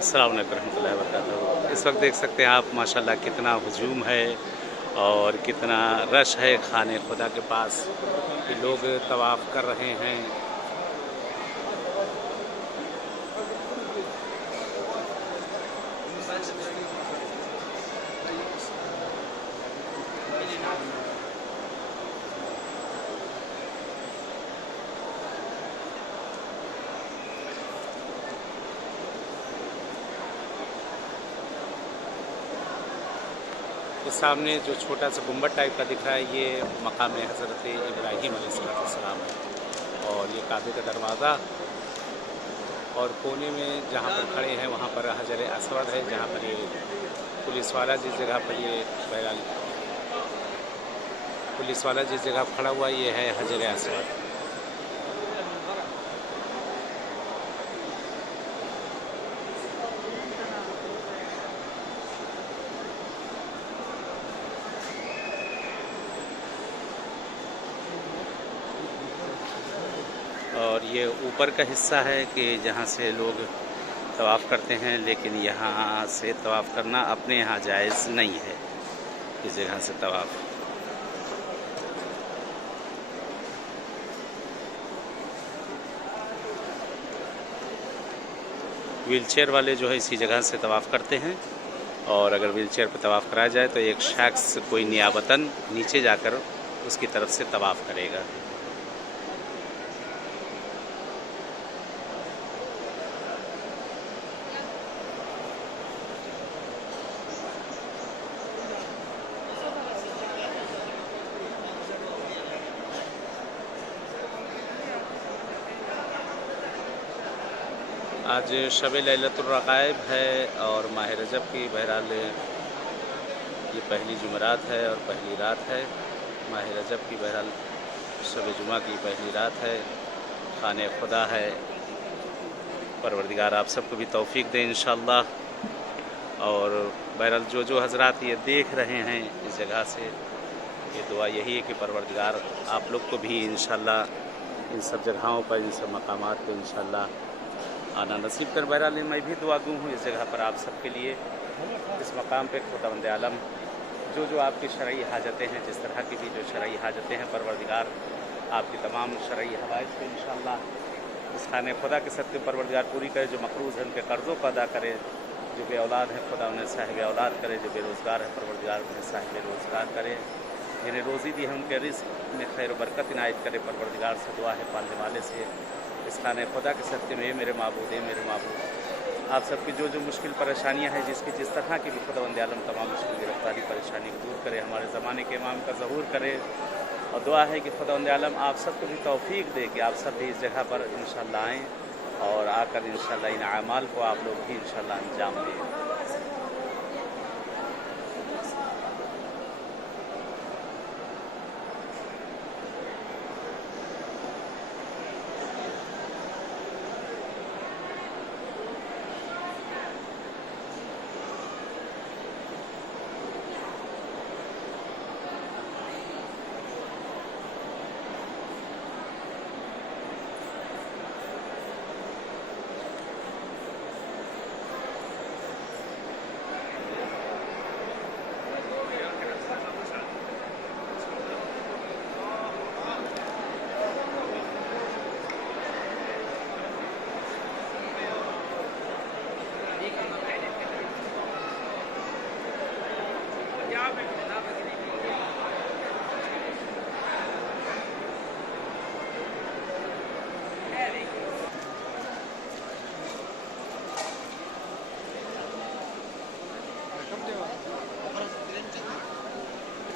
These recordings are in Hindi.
अस्सलाम वालेकुम रहमतुल्लाहि व बरकातहू। इस वक्त देख सकते हैं आप माशाल्लाह कितना हुजूम है और कितना रश है खाने खुदा के पास कि लोग तवाफ़ कर रहे हैं। इस सामने जो छोटा सा गुम्बद टाइप का दिख रहा है ये मकाम हज़रत इब्राहीम अलैहिस्सलाम है और ये काबे का दरवाज़ा और कोने में जहाँ पर खड़े हैं वहाँ पर हजर असवद है, जहाँ पर ये पुलिस वाला जिस जगह पर ये बहरहाल पुलिस वाला जिस जगह खड़ा हुआ ये है हजर असवद। और ये ऊपर का हिस्सा है कि जहाँ से लोग तवाफ़ करते हैं, लेकिन यहाँ से तवाफ़ करना अपने यहाँ जायज़ नहीं है। इस जगह से तवाफ़ व्हीलचेयर वाले जो है इसी जगह से तवाफ़ करते हैं और अगर व्हीलचेयर पर तवाफ़ कराया जाए तो एक शख्स कोई नियाबतन नीचे जाकर उसकी तरफ से तवाफ़ करेगा। आज शब लैलतुल रक़ाइब है और माह रजब की बहरहाल ये पहली जुमेरात है और पहली रात है। माह रजब की बहरहाल शब जुमा की पहली रात है। खाने खुदा है। परवरदिगार आप सबको भी तौफ़ीक दें इंशाअल्लाह। और बहरहाल जो हज़रात ये देख रहे हैं इस जगह से, ये दुआ यही है कि परवरदिगार आप लोग को भी इंशाअल्लाह इन सब जगहों पर, इन सब मकामात पर इंशाअल्लाह आना नसीब कर। बहरहाल मैं भी दुआ गो हूँ इस जगह पर आप सबके लिए, इस मकाम पे खुदावंद आलम जो आपकी शरई हाजतें हैं, जिस तरह की भी जो शरई हाजतें हैं, परवरदिगार आपकी तमाम शरई हवाइज को इंशाअल्लाह इस खाने खुदा के सदक़े परवरदिगार पूरी करे। जो मक़रूज़ हैं उनके कर्ज़ों को अदा करे, जो बे औलाद हैं खुदा उन्हें साहिब औलाद करे, जो बेरोज़गार है परवरदिगार उन्हें साहिब रोज़गार करे, जिन्हें रोज़ी दी है उनके रिज़्क़ में खैर बरकत इनायत करे। परवरदिगार से दुआ है पालने वाले से इस खाने खुदा के सदक़े में मेरे माबूद आप सबकी जो मुश्किल परेशानियां हैं, जिसकी जिस तरह की भी खुदावंद आलम तमाम मुश्किल गिरफ्तारी परेशानी को दूर करे, हमारे ज़माने के इमाम का ज़हूर करे। और दुआ है कि खुदावंद आलम आप सबको भी तौफ़ीक दे कि आप सब भी इस जगह पर इंशाअल्लाह आएँ और आकर इंशाअल्लाह इन अमाल को आप लोग भी इंशाअल्लाह अंजाम दें।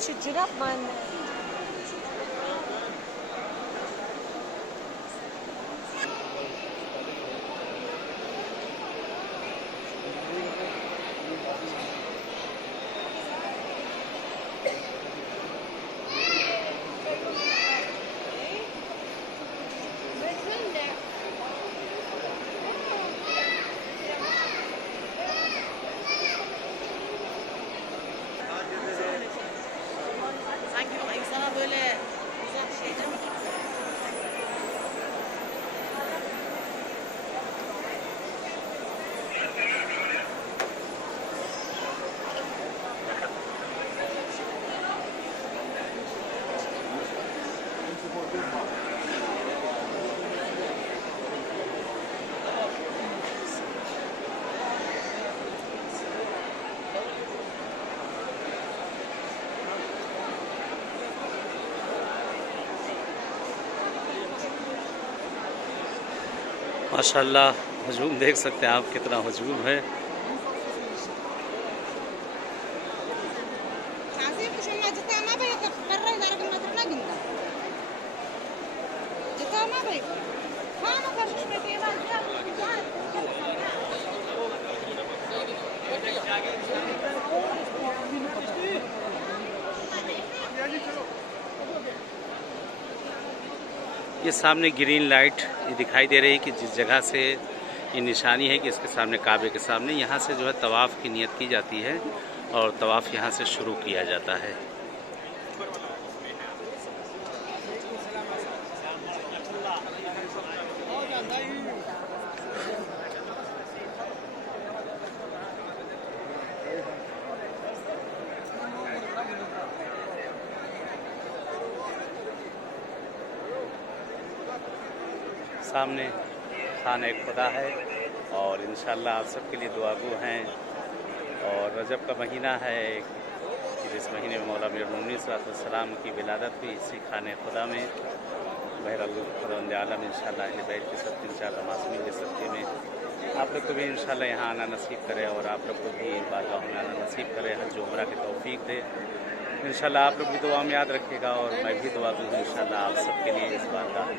Should you not mind? Thank you. माशाल्लाह हजूम देख सकते हैं आप, कितना हजूम है। ये सामने ग्रीन लाइट ये दिखाई दे रही है कि जिस जगह से ये निशानी है कि इसके सामने काबे के सामने, यहाँ से जो है तवाफ़ की नियत की जाती है और तवाफ़ यहाँ से शुरू किया जाता है। सामने खाना खुदा है और इंशाल्लाह आप सबके लिए दुआगो हैं। और रजब का महीना है, इस महीने में मौला अमीरुल मोमिनीन सल्लल्लाहु अलैहि वसल्लम की विलादत हुई इसी खाने खुदा में। बहरहाल खुदावंद आलम इंशाल्लाह अहले बैत के सब 3-4 तमासमी के सदक़े में आप लोग को भी इंशाल्लाह यहाँ आना नसीब करे और आप लोग को भी बारगाह में आना नसीब करे, हज उम्रा की तौफीक दे। इंशाल्लाह आप लोग भी दुआ में याद रखिएगा और मैं भी दुआ दूँ इंशाल्लाह आप सबके लिए इस बारगाह में।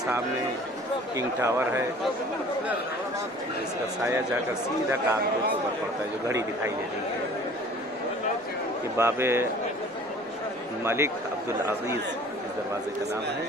सामने किंग टावर है जिसका साया जाकर सीधा काबे के ऊपर पड़ता है, जो घड़ी दिखाई दे रही है। ये बाबे मलिक अब्दुल अजीज़ इस दरवाजे का नाम है।